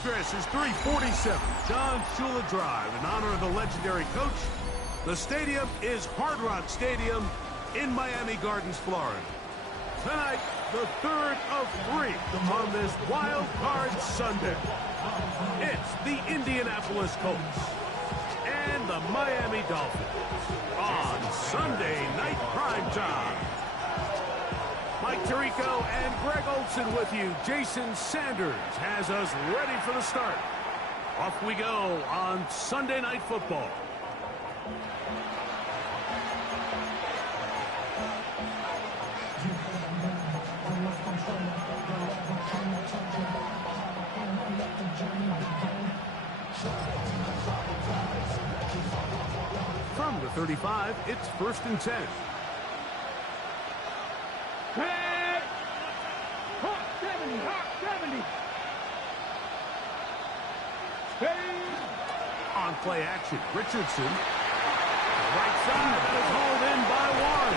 address is 347 John Shula Drive in honor of the legendary coach. The stadium is Hard Rock Stadium in Miami Gardens, Florida. Tonight, the third of three on this Wild Card Sunday. It's the Indianapolis Colts and the Miami Dolphins on Sunday Night Primetime. Mike Tirico and Greg Olson with you. Jason Sanders has us ready for the start. Off we go on Sunday Night Football. From the 35, it's 1st and 10. Hawk 70. On play action, Richardson. Right side is hauled in by Warren.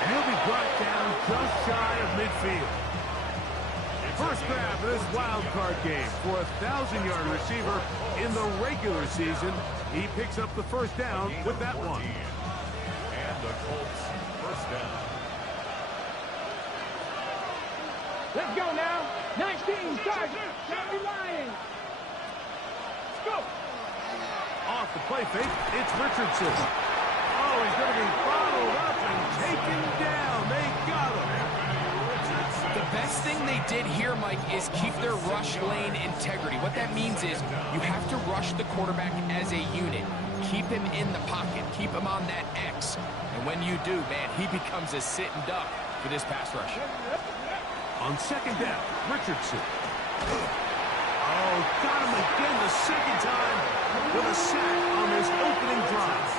And he'll be brought down just shy of midfield. First grab of this wild card game for a 1,000-yard receiver in the regular season. He picks up the first down with that one. And the Colts first down. Let's go now. 19, Sergeant. Shelby Lions. Let's go. Off the play fake, it's Richardson. Oh, he's going to be followed up and taken down. They got him. The best thing they did here, Mike, is keep their rush lane integrity. What that means is you have to rush the quarterback as a unit. Keep him in the pocket. Keep him on that X. And when you do, man, he becomes a sitting duck for this pass rush. On second down, Richardson. Oh, got him again the second time with a sack on this opening drive.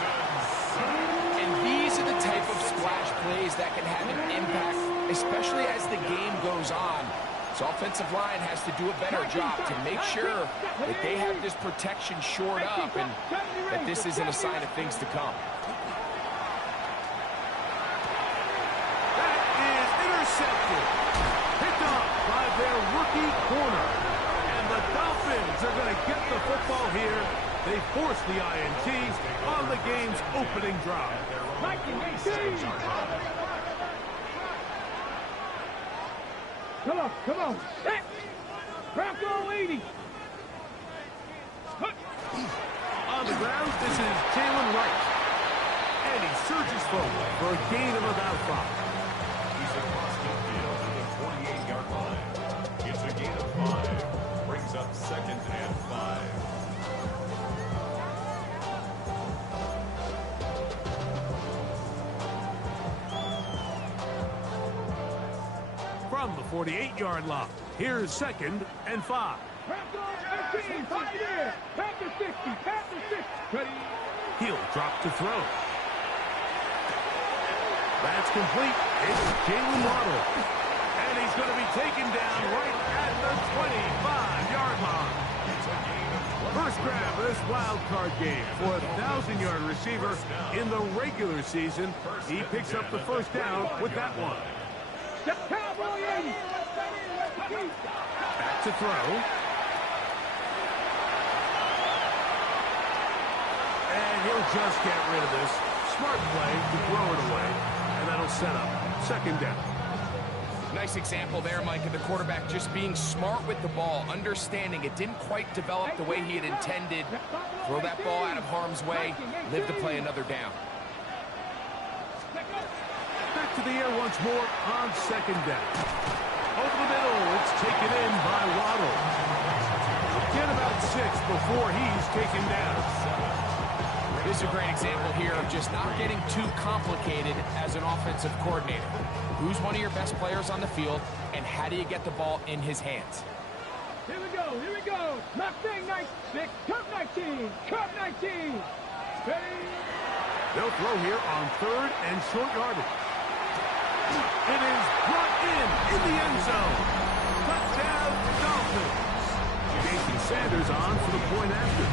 And these are the type of splash plays that can have an impact, especially as the game goes on. So offensive line has to do a better job to make sure that they have this protection shored up and that this isn't a sign of things to come. That is intercepted. Picked up by their rookie corner. And the Dolphins are going to get the football here. They force the INT on the game's opening drive. Come on. Set. Bronco 80. On the ground, this is Jalen Wright. And he surges forward for a gain of about 5. He's across midfield to the 48-yard line. It's a gain of 5. Brings up 2nd and 5. From the 48-yard line, here's 2nd and 5. Bronco 15. Right there. Panther 60. Ready. He'll drop to throw. That's complete. It's Jalen Waddle. And he's going to be taken down right at the 25-yard line. First grab of this wild card game for a 1,000-yard receiver in the regular season. He picks up the first down with that one. Cowboy 80. Back to throw. And he'll just get rid of this. Smart play to throw it away. And that'll set up 2nd down. Nice example there, Mike, of the quarterback just being smart with the ball, understanding it didn't quite develop the way he had intended. Throw that ball out of harm's way, live to play another down. Back to the air once more on 2nd down. Over the middle, it's taken in by Waddle. Get about 6 before he's taken down. This is a great example here of just not getting too complicated as an offensive coordinator. Who's one of your best players on the field, and how do you get the ball in his hands? Here we go. Mustang 96. Cup 19. Ready. They'll throw here on 3rd and short yardage. It is brought in the end zone. Touchdown, Dolphins. Jason Sanders on for the point after.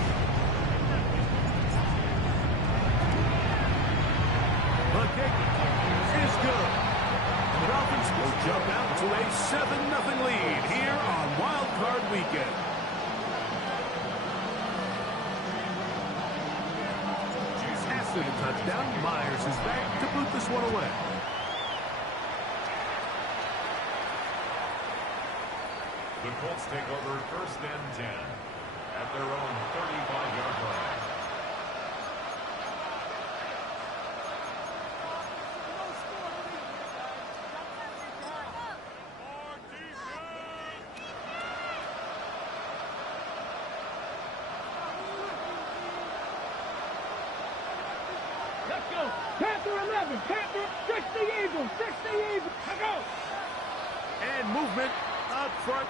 The kick is good. And the Dolphins will jump out to a 7-0 lead here on Wild Card Weekend. after the touchdown, Myers is back to boot this one away. The Colts take over 1st and 10 at their own 35-yard line. Let's go. Panther 11. Panther 6 the Eagles. 6 the Eagles. Let's go. And movement up front.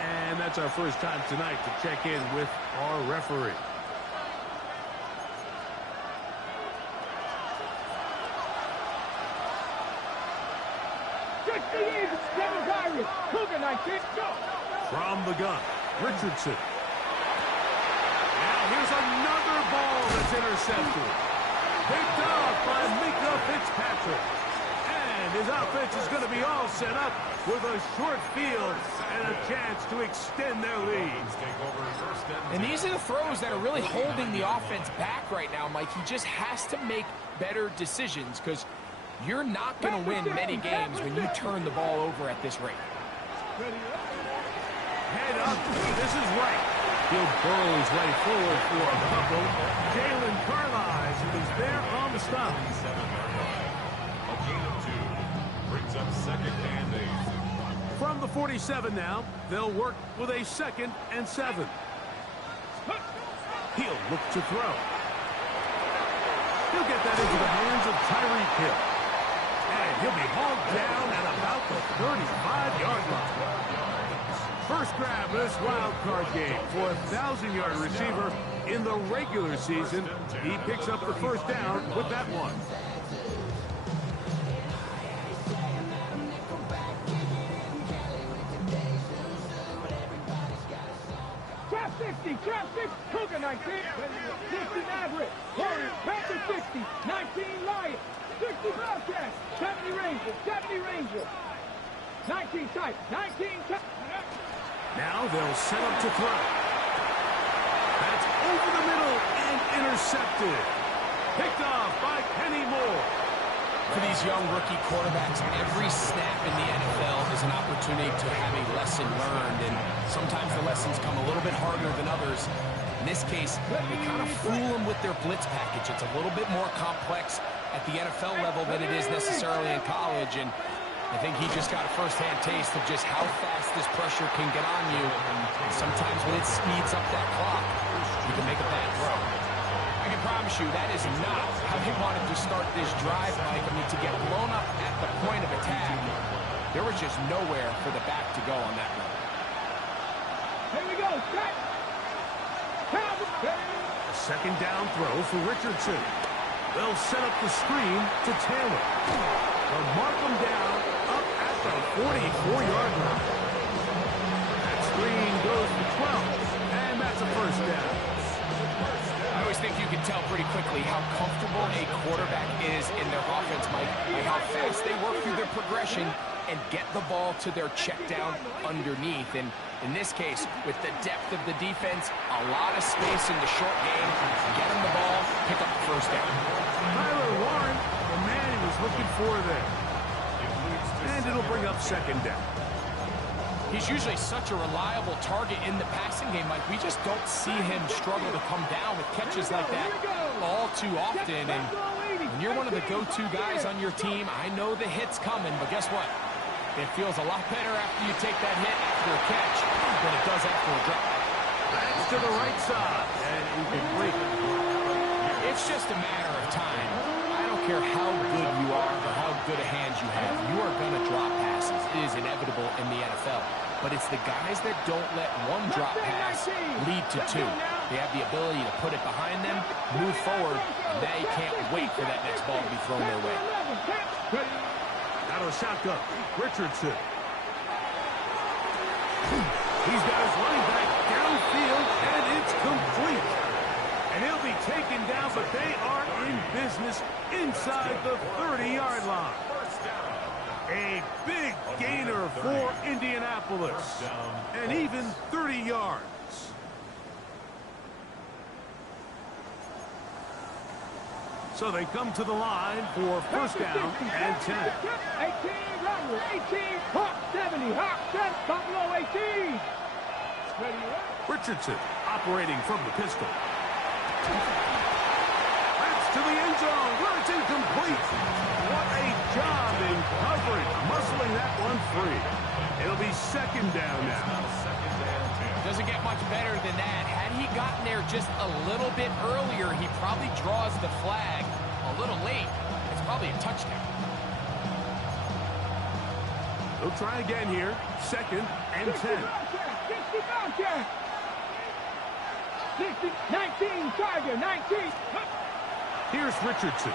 And that's our first time tonight to check in with our referee. Devin Irish, Cougar 19, go! From the gun, Richardson. Now here's another ball that's intercepted. Picked up by Mika Fitzpatrick. And his offense is going to be all set up with a short field and a chance to extend their lead. And these are the throws that are really holding the offense back right now, Mike. He just has to make better decisions because you're not going to win many games when you turn the ball over at this rate. Head up. This is right. He'll burrow his way forward for a couple. Jalen Carlisle is there on the stop. A gain of 2 brings up 2nd and 8. From the 47 now, they'll work with a 2nd and 7. He'll look to throw. He'll get that into the hands of Tyreek Hill. And he'll be hauled down at about the 35-yard line. First grab of this wild card game for a 1,000-yard receiver in the regular season. He picks up the first down with that one. Trap 6, Cougar 19, 60 Maverick, Warriors, Panther 60, 19 Lions, 60 Bobcats, 70 Rangers, 19 Type, 19 Type. Now they'll set up to throw. That's over the middle and intercepted. Picked off by Kenny Moore. For these young rookie quarterbacks, every snap in the NFL is an opportunity to have a lesson learned, and sometimes the lessons come a little bit harder than others. In this case, they kind of fool them with their blitz package. It's a little bit more complex at the NFL level than it is necessarily in college, and I think he just got a first-hand taste of just how fast this pressure can get on you. And sometimes when it speeds up that clock, you can make a bad throw. I can promise you that is not how he wanted to start this drive, Mike. I mean, to get blown up at the point of attack, there was just nowhere for the back to go on that run. Here we go, set. A second down throw for Richardson. They'll set up the screen to Taylor. They'll mark him down up at the 44-yard line. That screen goes to 12, and that's a first down. I always think you can tell pretty quickly how comfortable a quarterback is in their offense, Mike, by how fast they work through their progression and get the ball to their check down underneath. And in this case, with the depth of the defense, a lot of space in the short game, get him the ball, pick up the first down. Tyler Warren, the man he was looking for there. And it'll bring up second down. He's usually such a reliable target in the passing game. Like, we just don't see him struggle to come down with catches like that all too often. And when you're one of the go-to guys on your team, I know the hit's coming, but guess what? It feels a lot better after you take that hit after a catch than it does after a drop. That's to the right side, and he can break it. It's just a matter of time. I don't care how good you are or how good a hand you have, you are going to drop passes. It is inevitable in the NFL. But it's the guys that don't let one drop pass lead to two. They have the ability to put it behind them, move forward, and they can't wait for that next ball to be thrown their way. Out of the shotgun, Richardson. He's got his running back downfield, and it's complete. And he'll be taken down, but they are in business inside the 30-yard line. A big gainer for Indianapolis, and even 30 yards. So they come to the line for first down and 10. 18, Robert, 18, Hawk, 70, Hawk, 7, Buffalo, 18. Ready, Richardson operating from the pistol. That's to the end zone where it's incomplete. What a job in coverage, muscling that one free. It'll be second down now. Doesn't get much better than that. Had he gotten there just a little bit earlier, he probably draws the flag a little late. It's probably a touchdown. They'll try again here. Second and 10. 60, 19, Tiger, 19. Here's Richardson.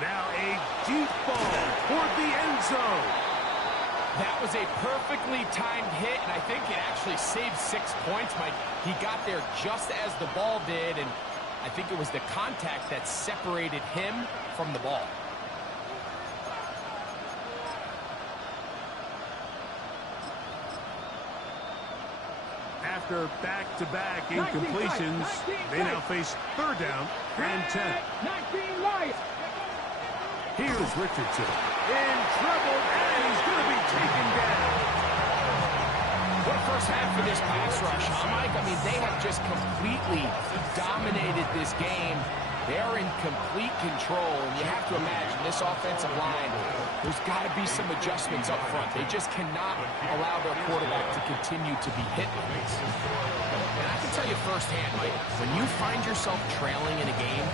Now a deep ball toward the end zone. That was a perfectly timed hit, and I think it actually saved 6 points, Mike. He got there just as the ball did, and I think it was the contact that separated him from the ball. After back-to-back incompletions, they now face third down and 10. 19, Lions. Here's Richardson in trouble, and he's going to be taken down. What a first half for this pass rush, huh, Mike? I mean, they have just completely dominated this game. They are in complete control, and you have to imagine this offensive line, there's got to be some adjustments up front. They just cannot allow their quarterback to continue to be hit with this. And I can tell you firsthand, Mike, when you find yourself trailing in a game,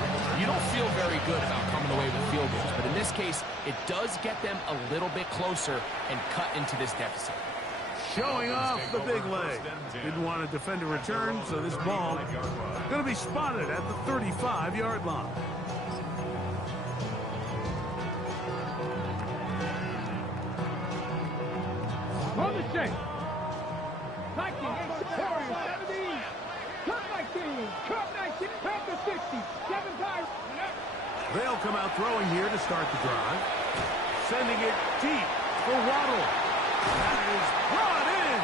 you don't feel very good about coming away with field goals. But in this case, it does get them a little bit closer and cut into this deficit. Showing off the big leg. Didn't want to defend a return, so this ball going to be spotted at the 35-yard line. On the check. 19, Warriors, 17. Cup 19, Cup 19, Panther 60, 7 times. They'll come out throwing here to start the drive. Sending it deep for Waddle. That is brought in.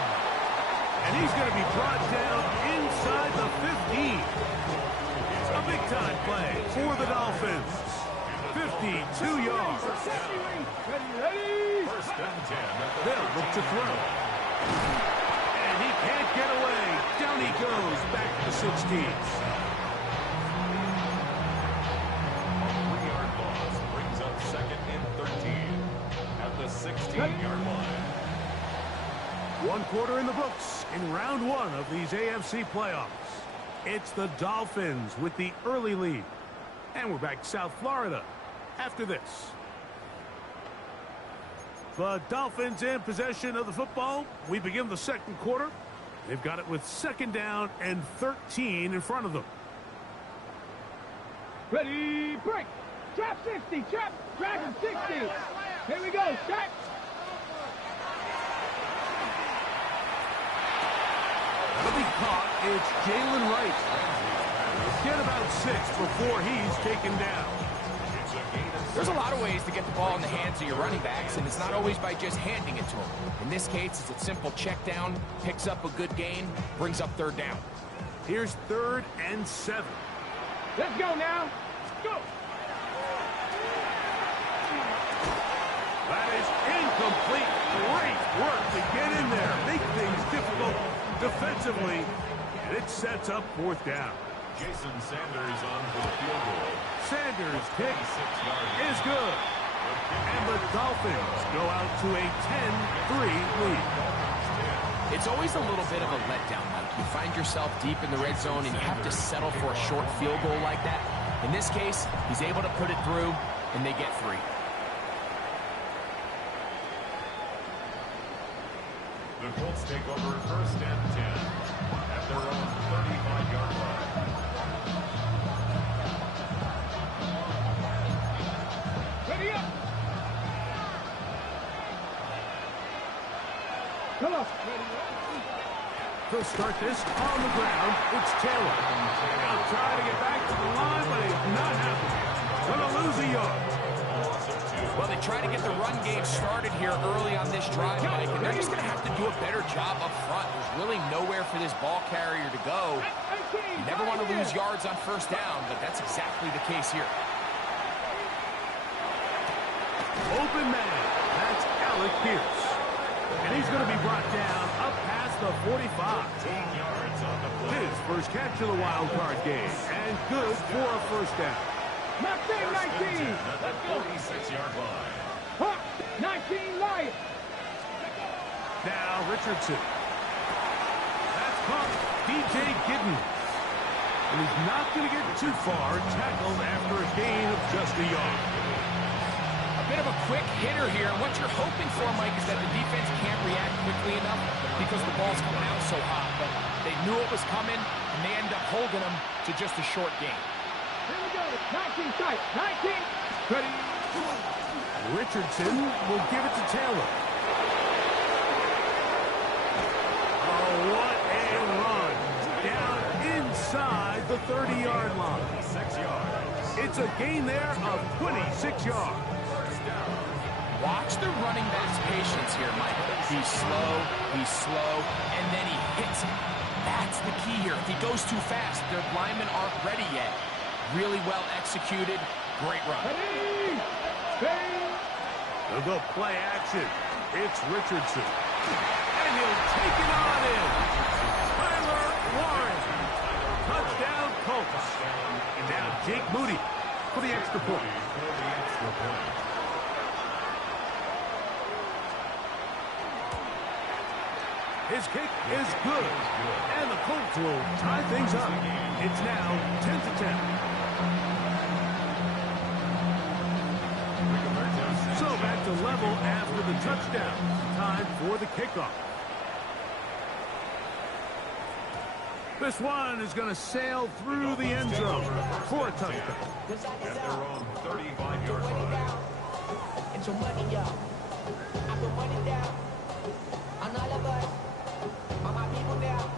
And he's going to be brought down inside the 15. It's a big-time play for the Dolphins. 52 yards. Ready? First and 10. They'll look to throw. And he can't get away. Down he goes back to the 16. 3-yard loss brings up second and 13 at the 16-yard line. One quarter in the books in round one of these AFC playoffs. It's the Dolphins with the early lead. And we're back to South Florida after this. The Dolphins in possession of the football. We begin the second quarter. They've got it with second down and 13 in front of them. Ready, break. Trap 60, trap, Dragon 60. Here we go, shot. It'll be caught. It's Jalen Wright. Get about 6 before he's taken down. There's a lot of ways to get the ball in the hands of your running backs, and it's not always by just handing it to them. In this case, it's a simple check down, picks up a good gain, brings up third down. Here's third and 7. Let's go now. Go. That is incomplete. Great work to get in there. Make things difficult defensively. And it sets up fourth down. Jason Sanders on for the field goal. Sanders' kick is good. And the Dolphins go out to a 10-3 lead. It's always a little bit of a letdown, Mike. You find yourself deep in the red zone and you have to settle for a short field goal like that. In this case, he's able to put it through, and they get 3. The Colts take over first and 10 at their own 35-yard line. Ready up. Come on. They'll start this on the ground. It's Taylor. He'll try to get back to the line, but it's not happening. Going to lose a yard. Well, they try to get the run game started here early on this drive, Mike, and they're just going to have to do a better job up front. There's really nowhere for this ball carrier to go. You never want to lose yards on first down, but that's exactly the case here. open man. That's Alec Pierce. And he's going to be brought down up past the 45. 10 yards on the play. His first catch of the wild card game. And good for a first down. Mustang 19. At the 46-yard line. Hawk 19 Lions. Now Richardson. That's caught DJ Gidden. And he's not going to get too far, tackled after a gain of just a yard. A bit of a quick hitter here. What you're hoping for, Mike, is that the defense can't react quickly enough because the ball's coming out so hot. But they knew it was coming, and they end up holding them to just a short gain. Here we go. 19 tight. 19. Ready. Richardson will give it to Taylor. Oh, what a run. Down inside the 30-yard line. 6 yards. It's a gain there of 26 yards. Watch the running back's patience here, Mike. He's slow, and then he hits it. That's the key here. If he goes too fast, their linemen aren't ready yet. Really well executed. Great run. Ready. Bang. They'll go play action. It's Richardson. And he'll take it on in. Tyler Warren. Touchdown Colts. And now Jake Moody for the extra point. His kick is good. And the Colts will tie things up. It's now 10-10. So back to level after the touchdown. Time for the kickoff. This one is going to sail through the end zone for a touchdown. At their own 35-yard line. Get your money up. I put money down on all of us, on my people now,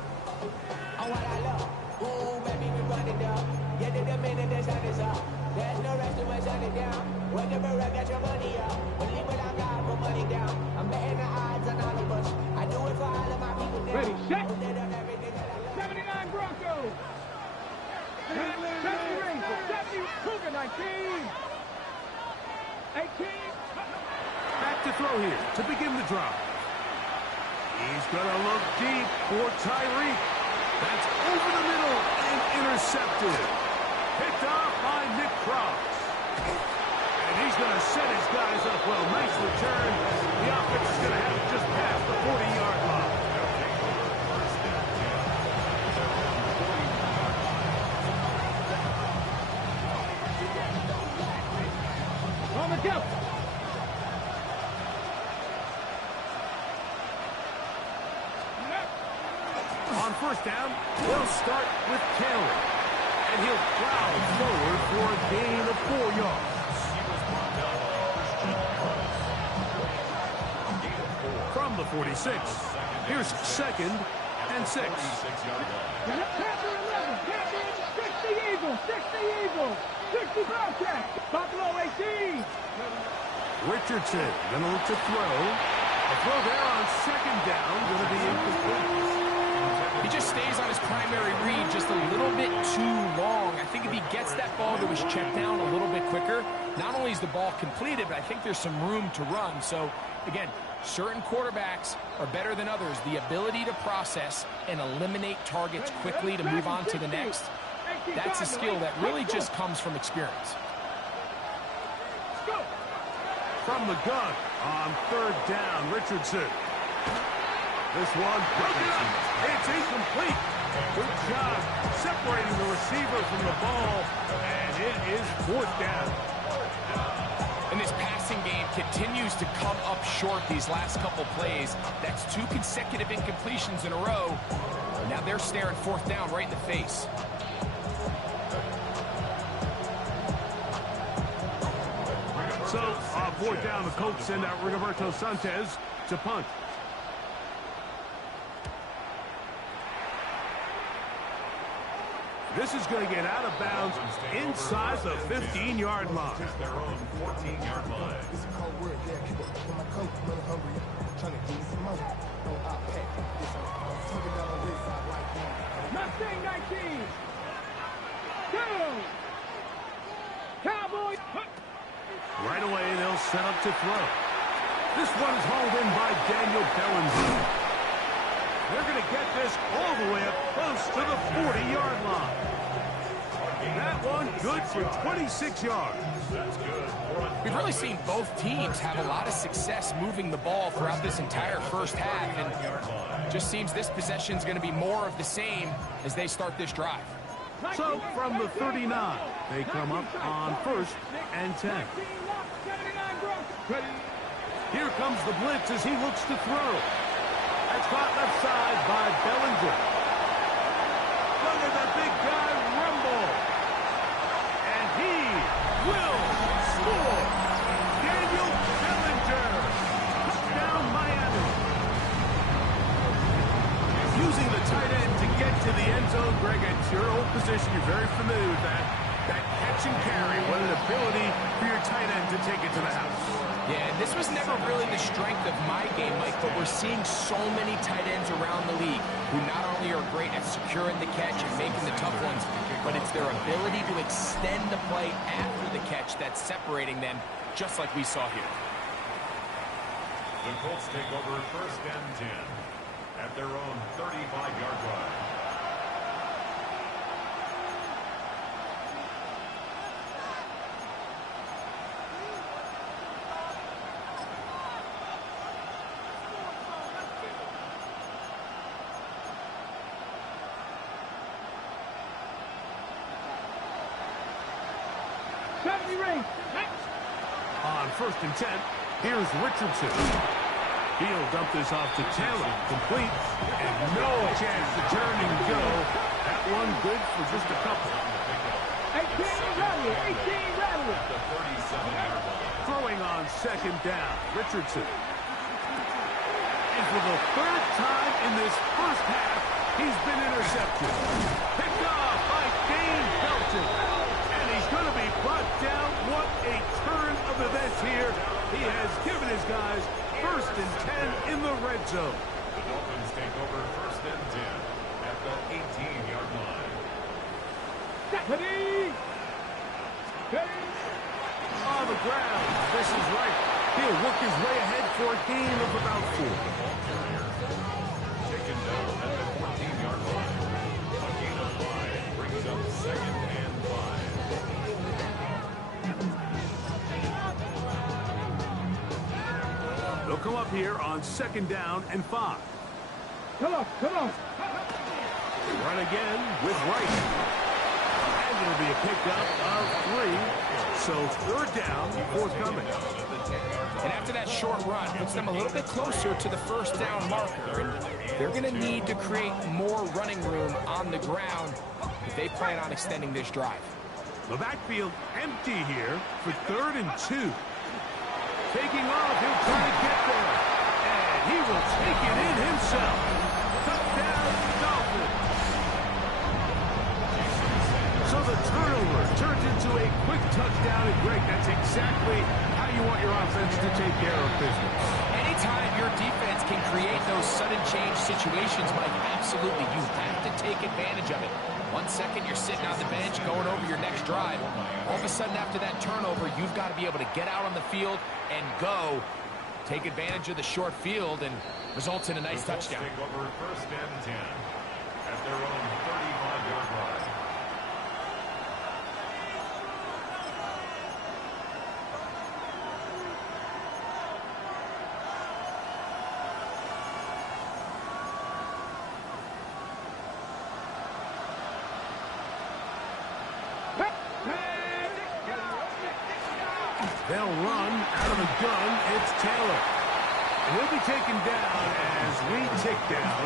on what I love. Ooh, baby, we run it down. Get to the minute the sun is up. There's no rest to my shut it down. Whatever I get your money up. Believe what I got, put money down. I'm betting the odds on all of us. I do it for all of my people now. Ready, set. Put it on everything that I love. 79 Broncos. 70 Rangers. 70 Cougar 19. 18. Back to throw here to begin the drive. He's going to look deep for Tyreek. That's over the middle and intercepted. Picked off by Nick Cross. And he's going to set his guys up well. Nice return. The offense is going to have it just past the 40-yard line. On the go. On first down, they'll start with Taylor. And he'll plow forward for a gain of 4 yards. From the 46, here's 2nd and 6. Panther 11. Panther 60 Eagles. 60 Eagles. 60 Bobcats. Buffalo 18. Richardson going to look to throw. A throw there on 2nd down, going to be incomplete. He just stays on his primary read just a little bit too long. I think if he gets that ball to his check down a little bit quicker, not only is the ball completed, but I think there's some room to run. So, again, certain quarterbacks are better than others. The ability to process and eliminate targets quickly to move on to the next, that's a skill that really just comes from experience. From the gun on 3rd down, Richardson. This one broken up. It's incomplete. Good job separating the receiver from the ball, and it is 4th down. And this passing game continues to come up short these last couple plays. That's 2 consecutive incompletions in a row. Now they're staring 4th down right in the face. So, on 4th down, the Colts send out Rigoberto Sanchez to punt. This is going to get out of bounds inside the 15-yard line. Their own 14-yard line. It's a cold world, yeah, keep up with my coat, little hungry. Trying to give me some more. No, I'll pack this. I'm smoking down on this side like that. Mustang 19. Go. Cowboys. Right away, they'll set up to throw. This one is hauled in by Daniel Bellinger. They're going to get this all the way up close to the 40-yard line. That one good for 26 yards. That's good. We've really seen both teams have a lot of success moving the ball throughout this entire first half, and just seems this possession is going to be more of the same as they start this drive. So from the 39, they come up on 1st and 10. Here comes the blitz as he looks to throw. That's caught left side by Bellinger. Look at that big guy rumble. And he will score. Daniel Bellinger. Touchdown Miami. Using the tight end to get to the end zone, Greg, it's your old position. You're very familiar with that. That catch and carry. What an ability for your tight end to take it to the house. Yeah, and this was never really the strength of my game, Mike, but we're seeing so many tight ends around the league who not only are great at securing the catch and making the tough ones, but it's their ability to extend the play after the catch that's separating them, just like we saw here. The Colts take over 1st and 10 at their own 35-yard line. On 1st and 10, here's Richardson. He'll dump this off to Taylor. Complete. And no chance to turn and go. That one good for just a couple. 18 Rattler. The 37-yard line. Throwing on 2nd down, Richardson. And for the 3rd time in this first half, he's been intercepted. Picked off by Dane Belton. And he's going to be brought down. What a turn of events here. He has given his guys 1st and 10 in the red zone. The Dolphins take over 1st and 10 at the 18-yard line. On the ground. This is right. He'll work his way ahead for a gain of about 4. Taken down at the 14-yard line. A gain of 5 brings up 2nd and 5. They'll come up here on 2nd down and 5. Come on. Run again with Wright. And it'll be a pickup of 3. So 3rd down forthcoming. And after that short run, puts them a little bit closer to the 1st down marker. And they're going to need to create more running room on the ground if they plan on extending this drive. The backfield empty here for 3rd and 2. Taking off, he'll try to get there. And he will take it in himself. Touchdown, Dolphins. So the turnover turns into a quick touchdown. And Greg, that's exactly how you want your offense to take care of business. Anytime your defense can create those sudden change situations, Mike, absolutely, you have to take advantage of it. 1 second, you're sitting on the bench, going over your next drive. All of a sudden, after that turnover, you've got to be able to get out on the field and go. Take advantage of the short field and results in a nice touchdown. Take over 1st and 10 at their own 35-yard line. They'll run out of the gun. It's Taylor. And he'll be taken down as we tick down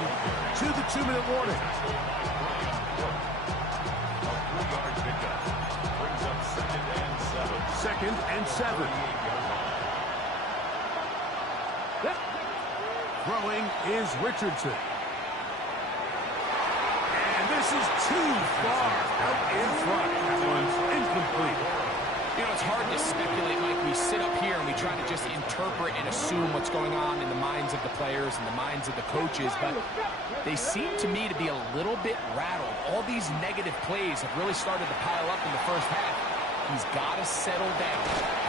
to the 2-minute warning. A 3-yard pickup brings up 2nd and 7. 2nd and 7. Throwing is Richardson. And this is too far out in front. That one's incomplete. You know, it's hard to speculate, Mike. We sit up here and we try to just interpret and assume what's going on in the minds of the players and the minds of the coaches, but they seem to me to be a little bit rattled. All these negative plays have really started to pile up in the first half. he's got to settle down,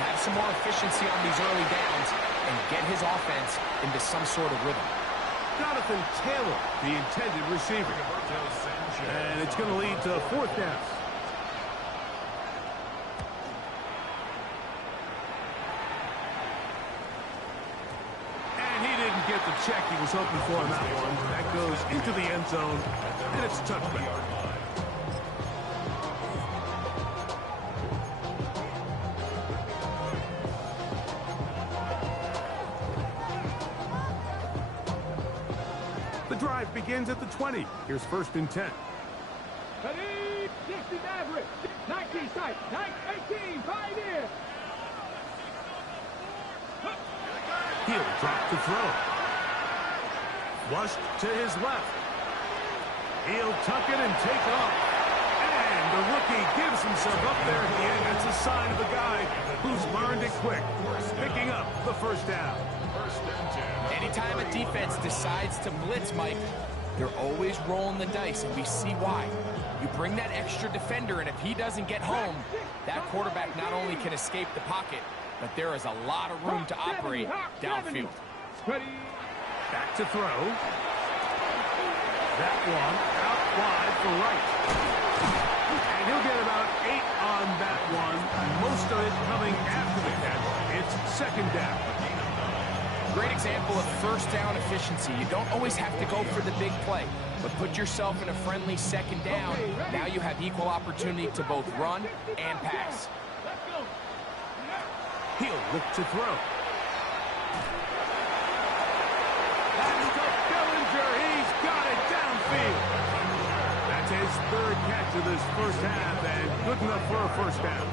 have some more efficiency on these early downs, and get his offense into some sort of rhythm. Jonathan Taylor, the intended receiver. And it's going to lead to fourth down. And he didn't get the check he was hoping for on that one. That goes into the end zone, and it's a touchback. The drive begins at the 20. Here's 1st and 10. Ready, 60 average, 19 tight, 18, 5 in. He'll drop to throw. Flushed to his left. He'll tuck it and take off. And the rookie gives himself up there at the end. That's a sign of a guy who's learned it quick. Picking up the 1st down. Anytime a defense decides to blitz, Mike, they're always rolling the dice, and we see why. You bring that extra defender, and if he doesn't get home, that quarterback not only can escape the pocket, but there is a lot of room to operate downfield. Back to throw. That one out wide for Wright. And he'll get about 8 on that one. Most of it coming after the catch. It's 2nd down. Great example of 1st down efficiency. You don't always have to go for the big play, but put yourself in a friendly 2nd down. Now you have equal opportunity to both run and pass. He'll look to throw. That's to Bellinger. He's got it downfield. That's his 3rd catch of this 1st half, and good enough for a 1st down.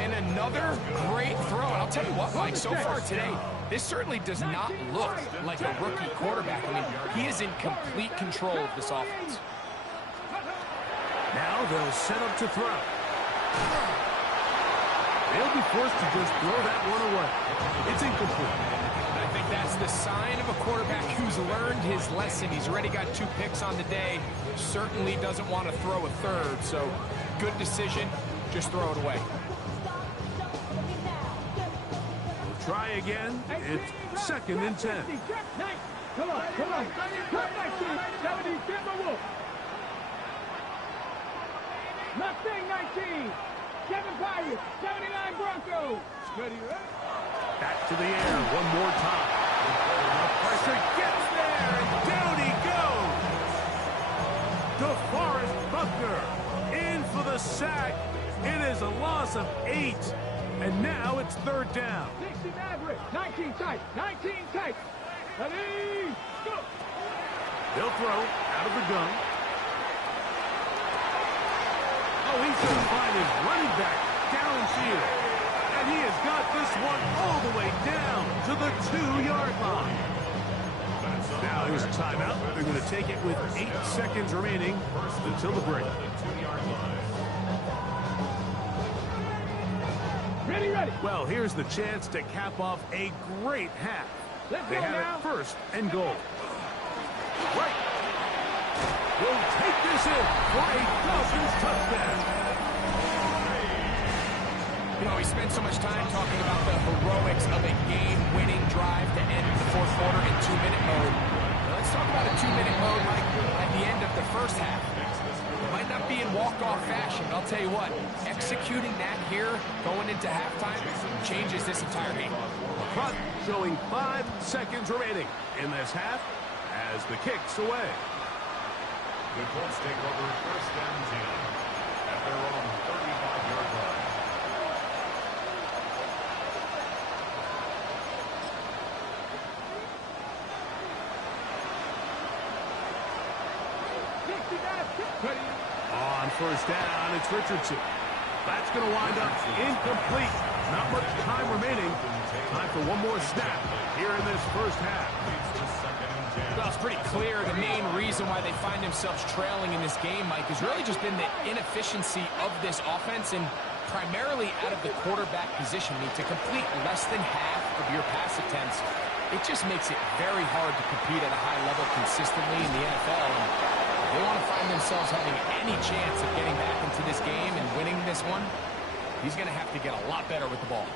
And another great throw. And I'll tell you what, Mike, so far today, this certainly does not look like a rookie quarterback. I mean, he is in complete control of this offense. Now they'll set up to throw. They'll be forced to just throw that one away. It's incomplete. I think that's the sign of a quarterback who's learned his lesson. He's already got 2 picks on the day. Certainly doesn't want to throw a 3rd. So good decision. Just throw it away. Try again. It's 2nd and 10. Come on. Come 19, 70, Timberwolves. Mustang 19, 7 Pirates, 79 Broncos. Ready, right? Back to the air one more time. The pressure gets there, and down he goes. DeForest Buckner in for the sack. It is a loss of 8. And now it's 3rd down. 60 Maverick, 19 tight, 19 tight. Ready, go. They'll throw out of the gun. Oh, he's going to find his running back downfield. And he has got this one all the way down to the 2-yard line. Now here's a timeout. They're going to take it with 8 seconds remaining until the break. Ready. Well, here's the chance to cap off a great half. They have it 1st and goal. Right. Will take this in for a Dolphins touchdown. You know, we spent so much time talking about the heroics of a game-winning drive to end the 4th quarter in 2-minute mode. Now, let's talk about a 2-minute mode like at the end of the 1st half. It might not be in walk-off fashion, but I'll tell you what, executing that here, going into halftime, changes this entire game. The clock showing 5 seconds remaining in this half as the kick's away. The Colts take over 1st and 10 at their own 35-yard line. On 1st down, it's Richardson. That's going to wind up incomplete. Not much time remaining. Time for one more snap here in this 1st half. Well, it's pretty clear the main reason why they find themselves trailing in this game, Mike, has really just been the inefficiency of this offense and primarily out of the quarterback position. I mean, to complete less than half of your pass attempts, it just makes it very hard to compete at a high level consistently in the NFL. And they want to find themselves having any chance of getting back into this game and winning this one. He's going to have to get a lot better with the ball.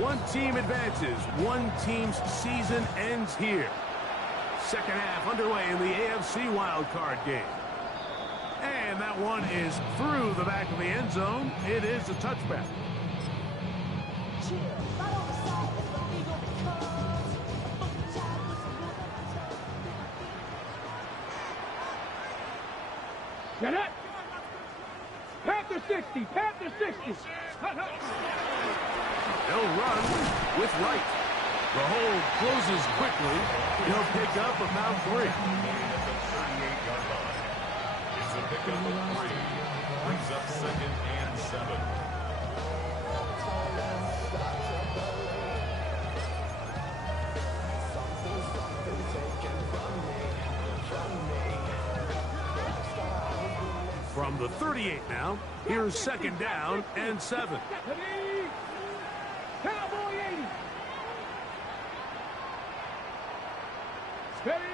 One team advances. One team's season ends here. Second half underway in the AFC wildcard game. And that one is through the back of the end zone. It is a touchback. Get it! Panther 60! Panther 60! They'll run with Wright. The hold closes quickly. He'll pick up about 3. It's a pickup of 3. Brings up 2nd and 7. From the 38 now, here's 2nd down and 7. Cowboy 80! Steady!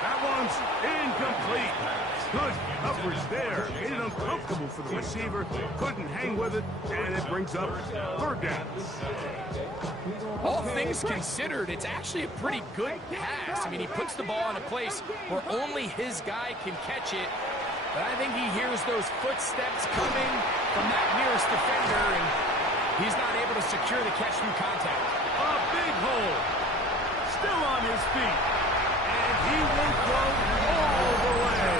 That one's incomplete. Good coverage there. Made it uncomfortable for the receiver. Couldn't hang with it, and it brings up 3rd down. All things considered, it's actually a pretty good pass. I mean, he puts the ball in a place where only his guy can catch it. But I think he hears those footsteps coming from that nearest defender, and he's not able to secure the catch through contact. A big hole. Still on his feet. And he will go all the way.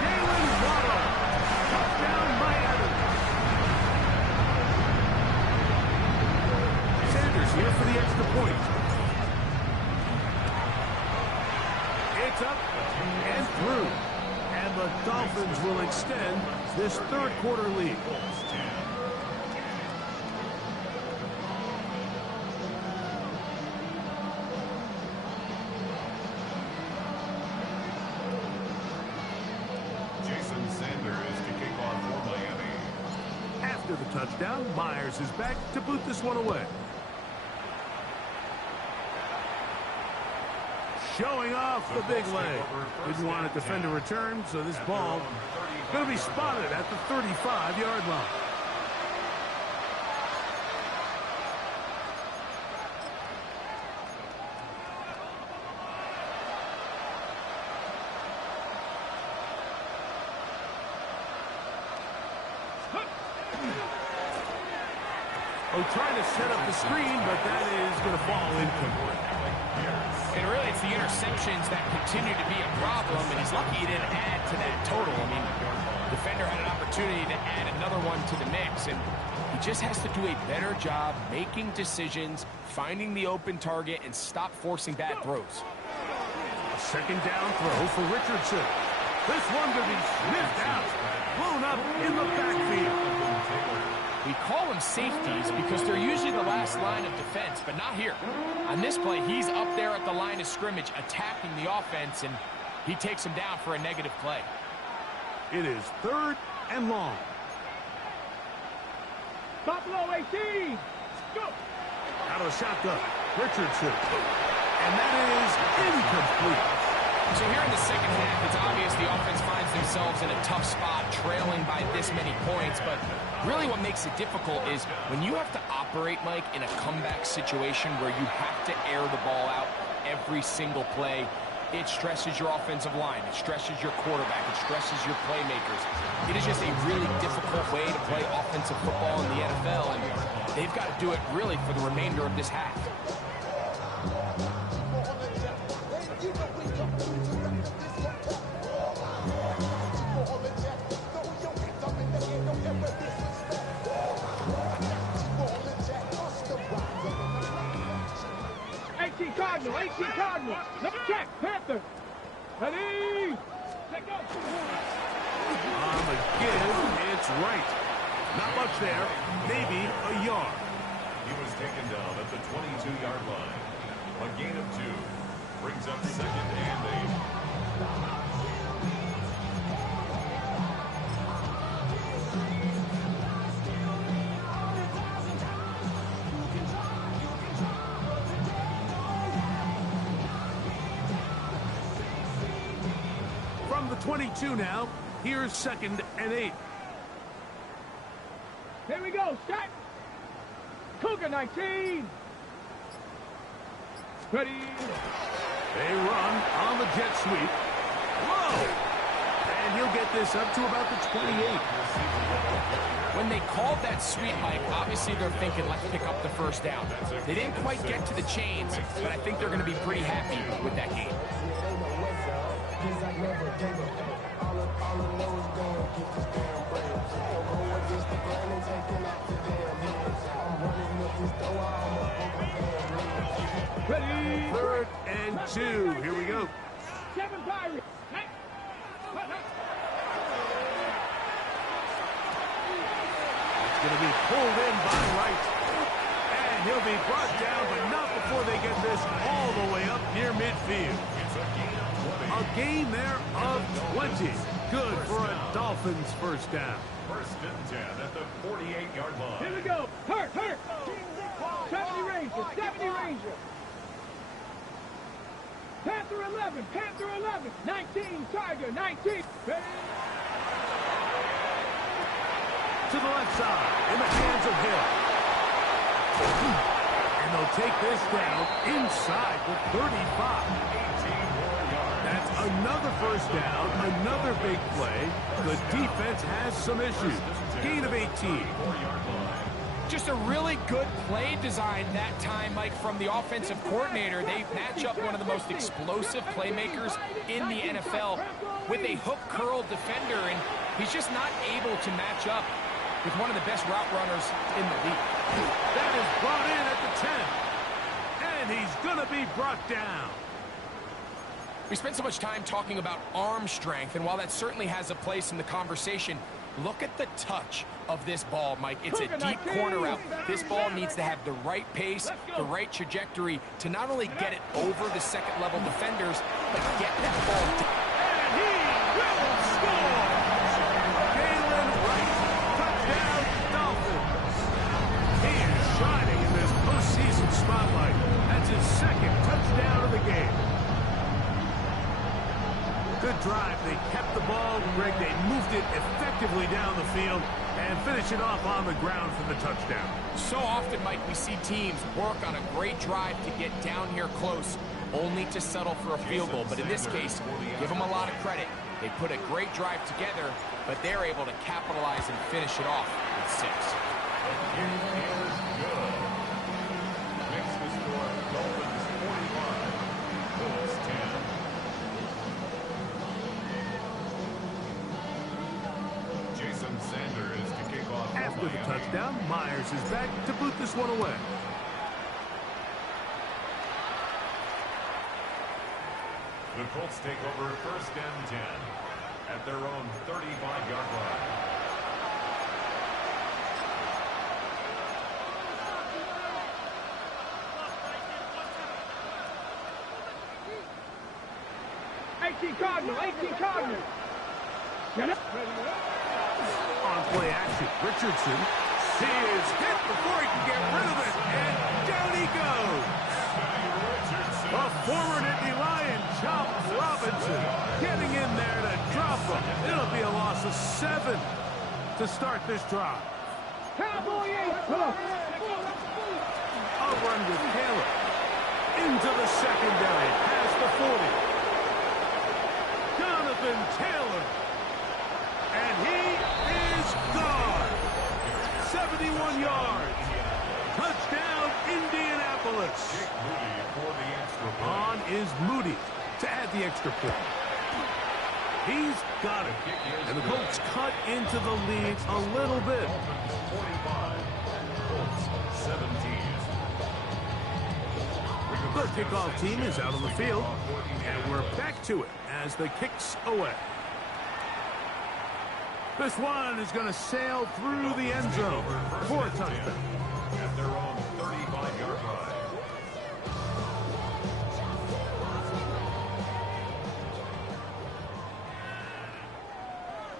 Jalen Waddle. Touchdown Miami. Sanders here for the extra point. It's up and through. And the Dolphins will extend this 3rd quarter lead. Jason Sanders to kick off for Miami. After the touchdown, Myers is back to boot this one away. Showing off the big leg. Didn't want a defender return, so this ball going to be spotted at the 35-yard line. Oh, trying to set up the screen, but that is going to fall incomplete. And really, it's the interceptions that continue to be a problem, and he's lucky he didn't add to that total. I mean, the defender had an opportunity to add another one to the mix, and he just has to do a better job making decisions, finding the open target, and stop forcing bad throws. A 2nd down throw for Richardson. This one to be sniffed out. Blown up in the backfield. We call them safeties because they're usually the last line of defense, but not here. On this play, he's up there at the line of scrimmage attacking the offense, and he takes him down for a negative play. It is 3rd and long. Buffalo 18! Go! Out of the shotgun, Richardson. And that is incomplete. So here in the 2nd half, it's obvious the offense finds themselves in a tough spot, trailing by this many points, but really what makes it difficult is when you have to operate, Mike, in a comeback situation where you have to air the ball out every single play, it stresses your offensive line, it stresses your quarterback, it stresses your playmakers. It is just a really difficult way to play offensive football in the NFL, and they've got to do it really for the remainder of this half. Cardinal, 18 Cardinal. Let's check, Panther. Ready? Let go. On the give, it's right. Not much there, maybe a yard. He was taken down at the 22-yard line. A gain of 2 brings up 2nd and 8. From the 22 now, here's 2nd and 8. Here we go, set. Cougar 19. Ready. They run on the jet sweep. Whoa! And he'll get this up to about the 28. When they called that sweep, Mike, obviously they're thinking, let's pick up the first down. They didn't quite get to the chains, but I think they're going to be pretty happy with that game. Ready. 3rd and 2. Here we go. 7 Pirates. It's going to be pulled in by Wright. And he'll be brought down, but not before they get this all the way up near midfield. A gain there of 20. Good for a Dolphins first down. 1st and 10 at the 48-yard line. Here we go. Hurt. 70 Ranger. 70 Ranger. Panther 11. 19 Tiger. 19. Ready. To the left side, in the hands of Hill. And they'll take this down inside the 35. That's another first down, another big play. The defense has some issues. Gain of 18. Just a really good play design that time, Mike, from the offensive coordinator. They match up one of the most explosive playmakers in the NFL with a hook curl defender, and he's just not able to match up with one of the best route runners in the league. That is brought in at the 10. And he's going to be brought down. We spent so much time talking about arm strength, and while that certainly has a place in the conversation, look at the touch of this ball, Mike. It's a deep corner route. This ball needs to have the right pace, the right trajectory to not only get it over the second-level defenders, but get that ball down. And he will score! Galen Wright, touchdown Dolphins. He is shining in this postseason spotlight. That's his 2nd touchdown of the game. Good drive. They kept the ball. Greg, they moved it effectively down the field and finish it off on the ground for the touchdown. So often, Mike, we see teams work on a great drive to get down here close, only to settle for a field goal. But in this case, give them a lot of credit. They put a great drive together, but they're able to capitalize and finish it off with 6. Makes the score Dolphins 45, Colts 10. Jason Sanders to kick off. After the touchdown, Myers is back to boot this one away. The Colts take over 1st and 10 at their own 35-yard line. Cardinal. Get up. On play action, Richardson. He is hit before he can get rid of it, and down he goes. A former Nittany Lion, Chop Robinson, getting in there to drop him. It'll be a loss of 7 to start this drive. Cowboy 8. A run with Taylor. Into the secondary, past the 40. Jonathan Taylor. And he is gone. 71 yards. Touchdown, Indianapolis. On is Moody to add the extra point. He's got it. And the Colts cut into the lead a little bit. 45, Colts 17. The kickoff team is out on the field, and we're back to it as the kick's away. This one is going to sail through the end zone for a touchdown. At their own 35-yard line.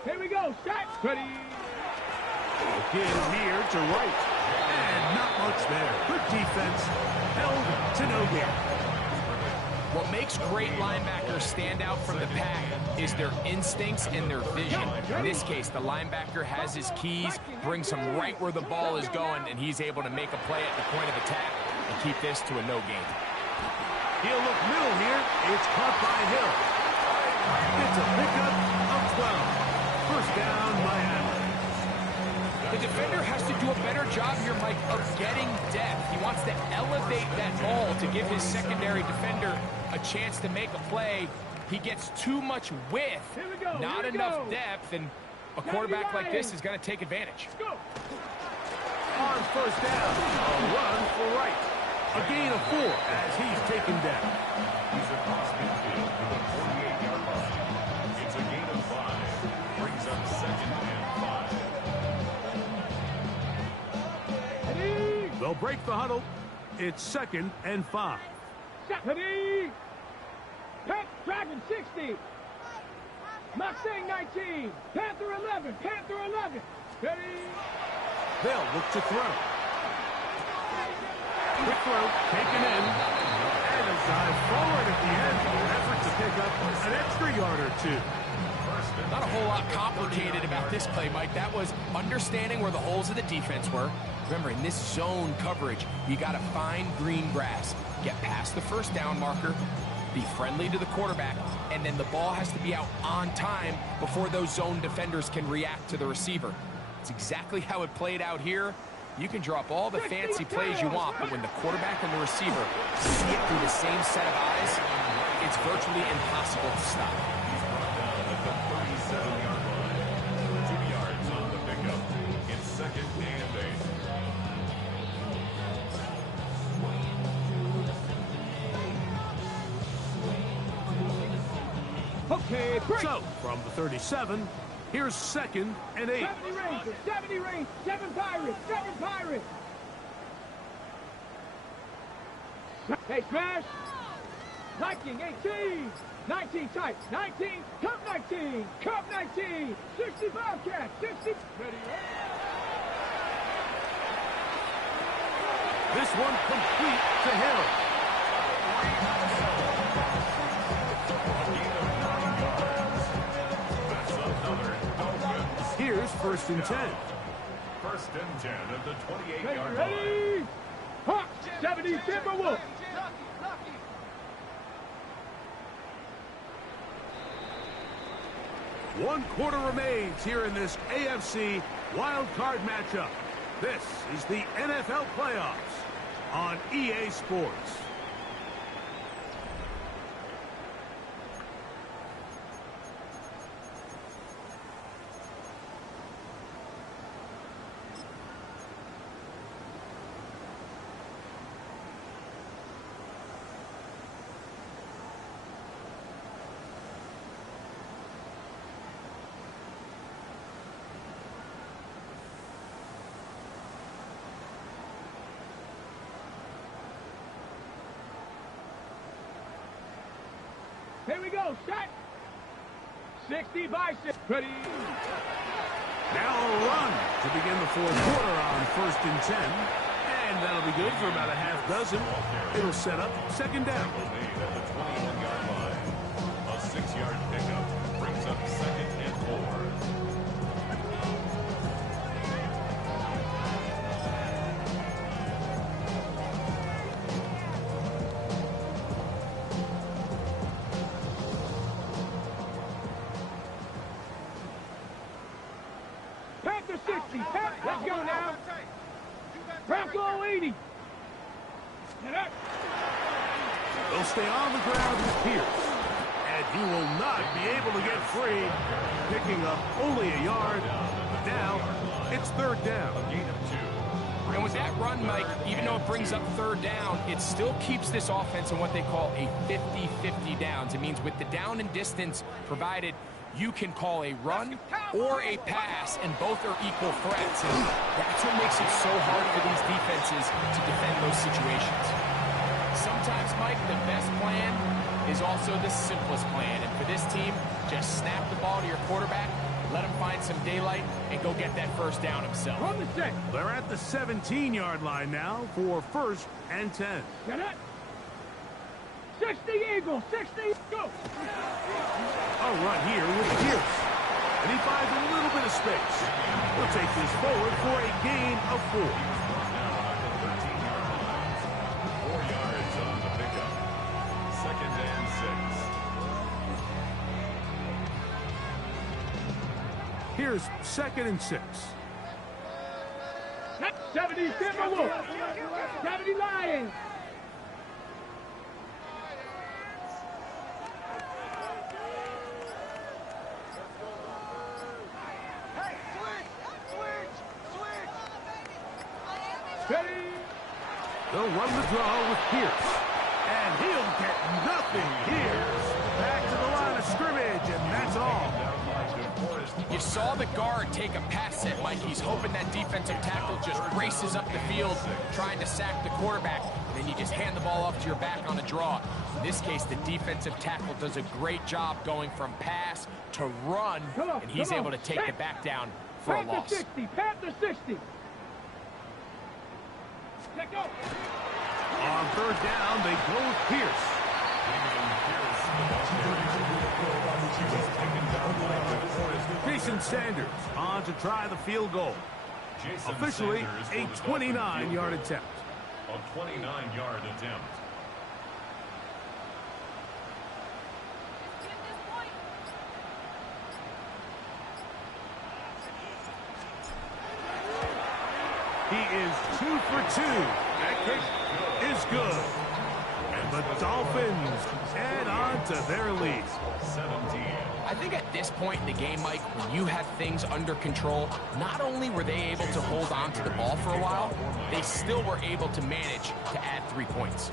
Here we go. Set. Ready. Again near to right. And not much there. Good defense. Held to no gain. What makes great linebackers stand out from the pack is their instincts and their vision. In this case, the linebacker has his keys, brings him right where the ball is going, and he's able to make a play at the point of attack and keep this to a no gain. He'll look middle here. It's caught by Hill. It's a pickup of 12. First down, Miami. The defender has to do a better job here, Mike, of getting depth. He wants to elevate that ball to give his secondary defender a chance to make a play. He gets too much width, not enough depth, and a quarterback like this is going to take advantage. On first down, a run for right. A gain of 4 as he's taken down. He's across midfield to the 48-yard line. It's a gain of 5. Brings up second and 5. They'll break the huddle. It's second and 5. Ready. Pet Dragon 60. Mustang 19. Panther 11. Panther 11. Ready. They'll look to throw. Quick throw, taken in. And a dive forward at the end in an effort to pick up an extra yard or 2. Not a whole lot complicated about this play, Mike. That was understanding where the holes of the defense were. Remember, in this zone coverage, you got to find green grass, get past the first down marker, be friendly to the quarterback, and then the ball has to be out on time before those zone defenders can react to the receiver. It's exactly how it played out here. You can drop all the fancy plays you want, but when the quarterback and the receiver see it through the same set of eyes, it's virtually impossible to stop. He's brought down at the 37-yard line. 2 yards on the pickup. It's second and 8. Okay, break. So, from the 37, here's second and 8. 70 Rangers, 70 Rangers, 7 Pirates, 7 Pirates. Hey, smash. Viking 18, 19 tight, 19, Cup 19, Cup 19, 60 Bobcats, 60. Ready. This one complete to Hill. That's another Dolphins. Here's first and 10. First and 10 at the 28-yard line. Ready. Hawk, 70 Timberwolves. One quarter remains here in this AFC wild card matchup. This is the NFL playoffs on EA Sports. Here we go, set. 60 by 6. Ready. Now a run to begin the fourth quarter on first and 10. And that'll be good for about a half dozen. It'll set up second down. Made at the 21-yard line. A 6-yard pickup brings up second and 4. Panther 60. Let's go now. Bronco 80. They'll stay on the ground with Pierce. And he will not be able to get free. Picking up only a yard. Now, it's third down. Gain of 2. And with that run, Mike, even though it brings up third down, it still keeps this offense in what they call a 50-50 downs. It means with the down and distance provided, you can call a run or a pass, and both are equal threats. And that's what makes it so hard for these defenses to defend those situations. Sometimes, Mike, the best plan is also the simplest plan. And for this team, just snap the ball to your quarterback, let him find some daylight and go get that first down himself. From the 6. They're at the 17-yard line now for 1st and 10. Get it. 60 Eagles. 60. Go. A run here with Pierce. And he finds a little bit of space. He'll take this forward for a gain of 4. Now at the 13-yard line. 4 yards on the pickup. 2nd and 6. Here's 2nd and 6. 70 Timberwolves. 70 Lions. Ready. They'll run the draw with Pierce. And he'll get nothing here. Back to the line of scrimmage, and that's all. You saw the guard take a pass set, Mike. He's hoping that defensive tackle just races up the field, trying to sack the quarterback. Then you just hand the ball off to your back on a draw. In this case, the defensive tackle does a great job going from pass to run, and he's able to take the back down for a loss. 60. Panther 60. Let go. On 3rd down, they go with Pierce. Jason Sanders on to try the field goal. Officially a 29-yard attempt. A 29-yard attempt. He is 2 for 2. That kick is good. And the Dolphins add on to their lead. 17. I think at this point in the game, Mike, when you have things under control, not only were they able to hold on to the ball for a while, they still were able to manage to add 3 points.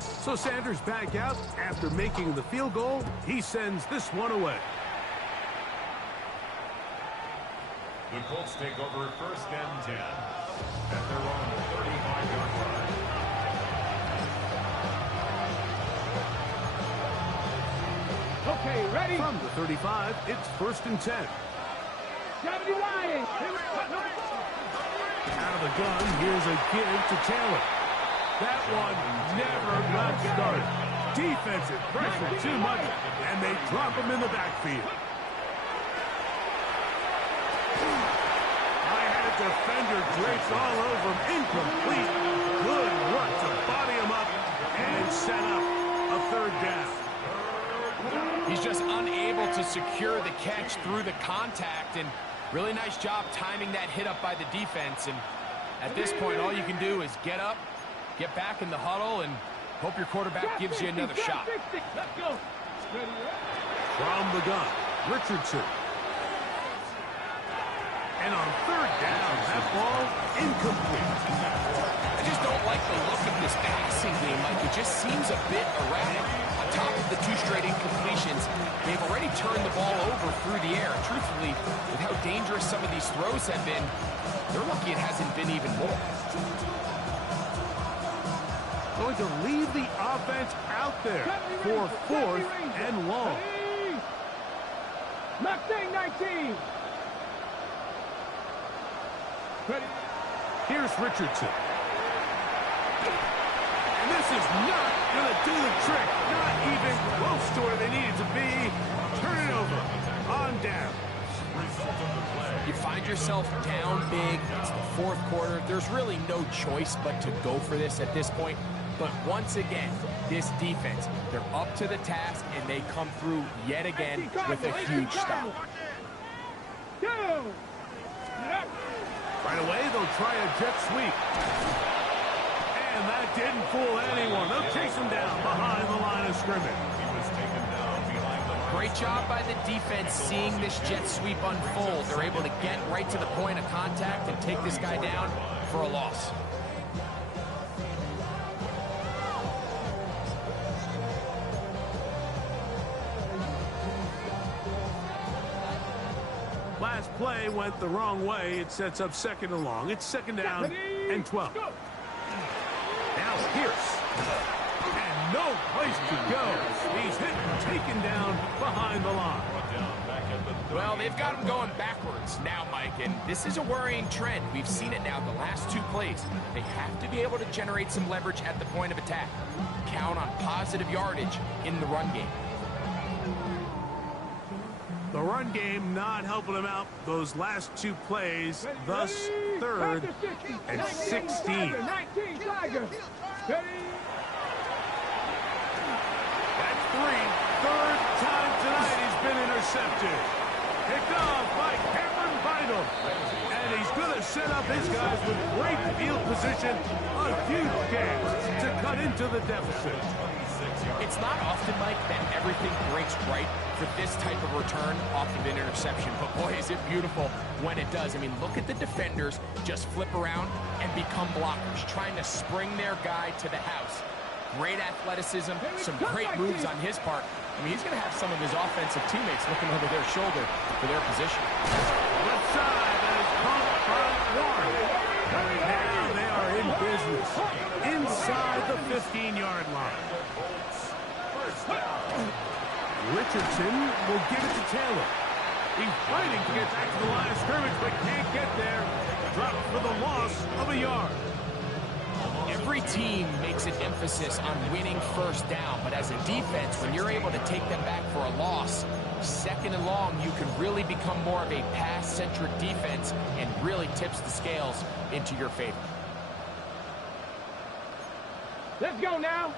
So Sanders back out after making the field goal. He sends this one away. The Colts take over 1st and 10 at their own 35-yard line. Okay, ready. From the 35, it's 1st and 10. 70 Lions. Out of the gun, here's a give to Taylor. That one never got started. Defensive pressure too much, and they drop him in the backfield. I had a defender draped all over him. Incomplete. Good work to body him up and set up a 3rd down. He's just unable to secure the catch through the contact, and really nice job timing that hit up by the defense. And at this point, all you can do is get up, get back in the huddle, and hope your quarterback gives you another shot. Let's go. Ready. From the gun, Richardson. And on 3rd down, that ball incomplete. I just don't like the look of this passing game, Mike. It just seems a bit erratic. On top of the 2 straight incompletions, they've already turned the ball over through the air. Truthfully, with how dangerous some of these throws have been, they're lucky it hasn't been even more. Going to leave the offense out there for 4th and long. Mustang 19. Ready. Here's Richardson. And this is not going to do the trick. Not even close to where they needed to be. Turn it over. On down. You find yourself down big. It's the 4th quarter. There's really no choice but to go for this at this point. But once again, this defense, they're up to the task, and they come through yet again with a huge stop. Go. Right away, they'll try a jet sweep. And that didn't fool anyone. They'll chase him down behind the line of scrimmage. He was taken down behind the line. Great job by the defense seeing this jet sweep unfold. They're able to get right to the point of contact and take this guy down for a loss. Last play went the wrong way. It sets up 2nd and long. It's 2nd down and 12. Now Pierce. And no place to go. He's hit and taken down behind the line. Well, they've got him going backwards now, Mike, and this is a worrying trend. We've seen it now the last two plays. They have to be able to generate some leverage at the point of attack. Count on positive yardage in the run game. The run game not helping him out those last two plays, thus 3rd and 16. 19 Tiger. Ready? That's 3rd time tonight he's been intercepted. Picked off by Cameron Vital. And he's going to set up his guys with great field position. A huge chance to cut into the deficit. It's not often, Mike, that everything breaks right for this type of return off of an interception. But boy, is it beautiful when it does. I mean, look at the defenders just flip around and become blockers, trying to spring their guy to the house. Great athleticism, some great moves on his part. I mean, he's going to have some of his offensive teammates looking over their shoulder for their position. Left side, that is caught by Warren. Now they are in business inside the 15-yard line. Richardson will give it to Taylor. He's fighting to get back to the line of scrimmage, but can't get there. Dropped for the loss of a yard. Every team makes an emphasis on winning first down, but as a defense, when you're able to take them back for a loss, 2nd and long, you can really become more of a pass-centric defense and really tips the scales into your favor. Let's go now.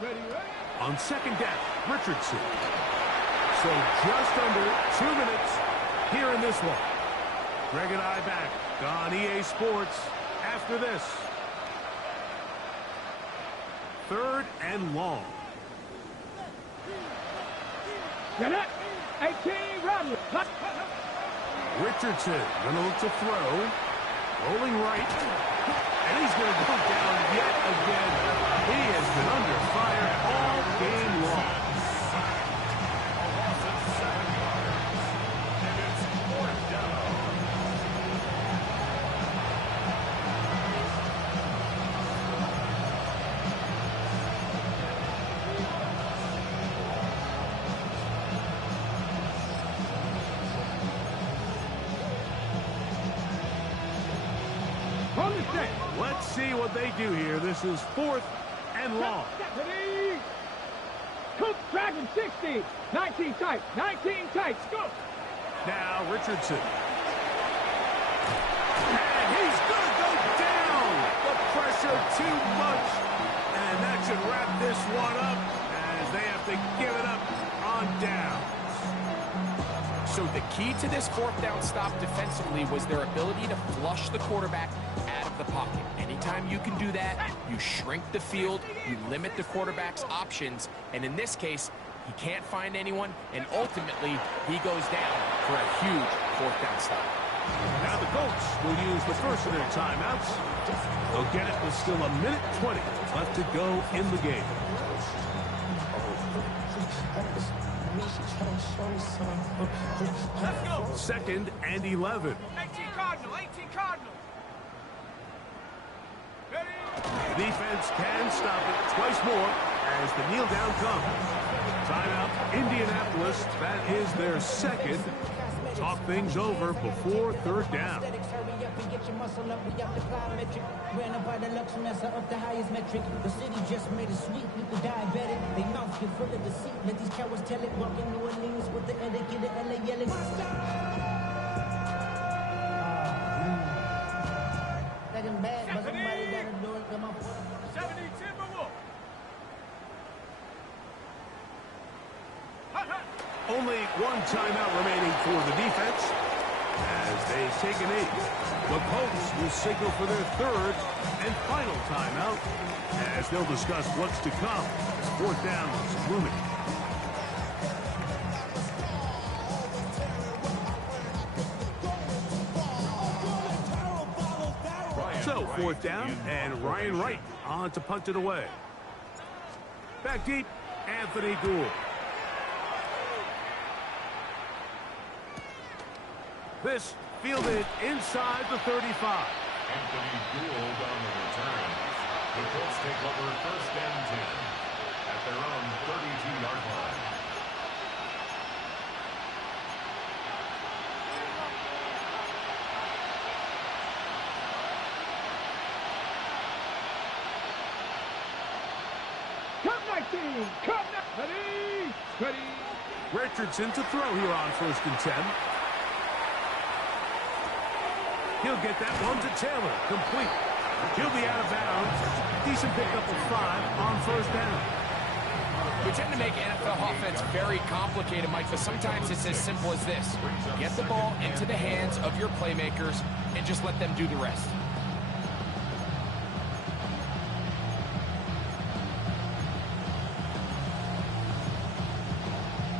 Ready, ready. On 2nd down, Richardson. So just under 2 minutes here in this one. Greg and I back on EA Sports after this. 3rd and long. Get it. 18, run. Richardson gonna look to throw. Rolling right. And he's gonna go down yet again. He has been under fire all game long. Let's see what they do here. This is 4th and long. Cook Dragon 60. 19 tight. 19 tight. Go. Now Richardson. And he's going to go down. The pressure too much. And that should wrap this one up as they have to give it up on down. So the key to this 4th down stop defensively was their ability to flush the quarterback out of the pocket. Anytime you can do that, you shrink the field, you limit the quarterback's options, and in this case, he can't find anyone, and ultimately, he goes down for a huge 4th down stop. Now the Colts will use the first of their timeouts. They'll get it with still 1:20 left to go in the game. Let's go. 2nd and 11. 18 Cardinal. 18 Cardinal. Ready. Defense can stop it twice more as the kneel down comes. Timeout, Indianapolis. That is their 2nd. Talk things over before 3rd down. The highest metric. The city just made it sweet. People diabetic. They mouth get full of deceit. Let these cowards tell it. Walk in New Orleans with the etiquette of LA yelling. Let him bad, but somebody gotta do it. Come on. 70 Timberwolf. Only one timeout remaining for the defense as they take an 8. The Colts will signal for their 3rd and final timeout as they'll discuss what's to come as 4th down is looming. So 4th down and Ryan Wright on to punt it away. Back deep, Anthony Gould. This fielded inside the 35. Anthony Gould on the return. The Colts take over 1st and 10 at 19. Come now. Ready. Ready. Richardson to throw here on 1st and 10. He'll get that one to Taylor. Complete. He'll be out of bounds. Decent pickup of 5 on 1st down. We tend to make NFL offense very complicated, Mike, but sometimes it's as simple as this. Get the ball into the hands of your playmakers and just let them do the rest.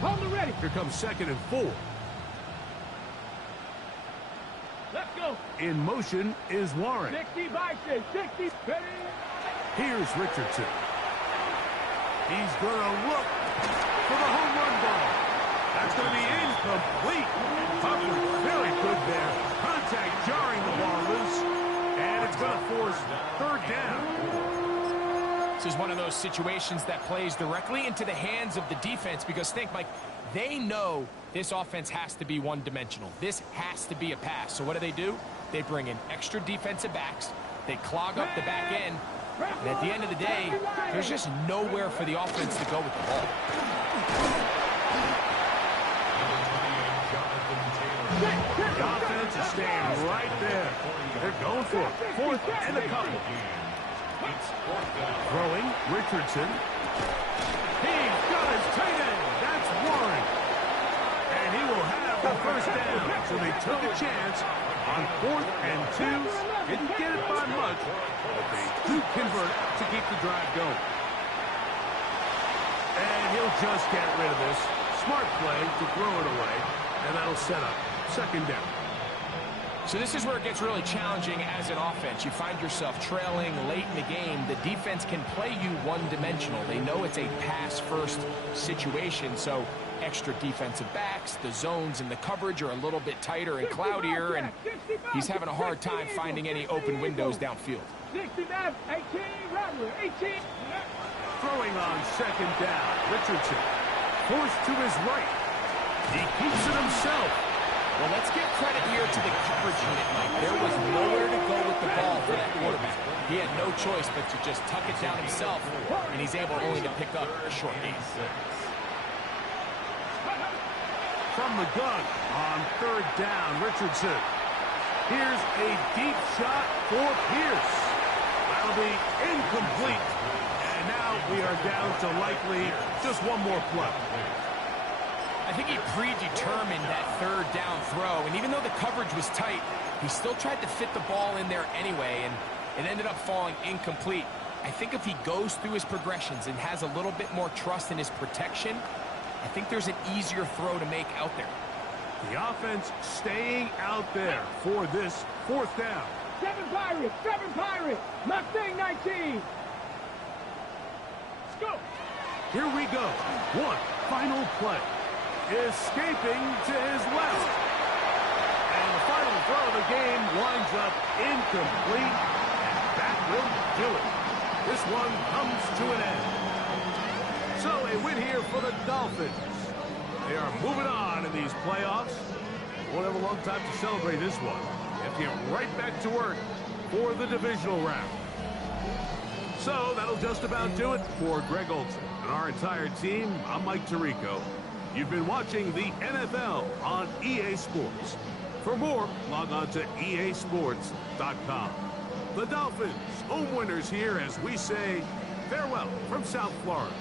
On the ready. Here comes 2nd and 4. Let's go. In motion is Warren. 60 Bison. 60. Ready. Here's Richardson. He's going to look for the home run ball. That's going to be incomplete. Hubbard very good there. Contact jarring the ball loose. And it's going to force 3rd down. This is one of those situations that plays directly into the hands of the defense because think, Mike, they know this offense has to be one-dimensional. This has to be a pass. So what do? They bring in extra defensive backs. They clog up the back end. And at the end of the day, there's just nowhere for the offense to go with the ball. The offense is staying right there. They're going for it. 4th and a couple. Throwing, Richardson. He's got his tight end. That's Warren. And he will have the 1st down. So they took a chance on 4th and 2. Didn't get it by much, but they do convert to keep the drive going. And he'll just get rid of this. Smart play to throw it away. And that'll set up 2nd down. So this is where it gets really challenging as an offense. You find yourself trailing late in the game. The defense can play you one-dimensional. They know it's a pass-first situation, so extra defensive backs, the zones and the coverage are a little bit tighter and cloudier, and he's having a hard time finding any open windows downfield. 69, 18, Rattler, 18. Throwing on 2nd down. Richardson forced to his right. He keeps it himself. Well, let's give credit here to the coverage unit, Mike. There was nowhere to go with the ball for that quarterback. He had no choice but to just tuck it down himself, and he's able only to pick up a short gain. From the gun on 3rd down, Richardson. Here's a deep shot for Pierce. That'll be incomplete. And now we are down to likely just one more play. I think he predetermined that 3rd down throw, and even though the coverage was tight, he still tried to fit the ball in there anyway, and it ended up falling incomplete. I think if he goes through his progressions and has a little bit more trust in his protection, I think there's an easier throw to make out there. The offense staying out there for this 4th down. 7 Pirates, 7 Pirates. Mustang 19. Let's go. Here we go. One final play. Escaping to his left. And the final throw of the game winds up incomplete. And that will do it. This one comes to an end. So a win here for the Dolphins. They are moving on in these playoffs. Won't have a long time to celebrate this one. They have to get right back to work for the divisional round. So that'll just about do it for Greg Olsen and our entire team. I'm Mike Tirico. You've been watching the NFL on EA Sports. For more, log on to easports.com. The Dolphins, home winners here as we say farewell from South Florida.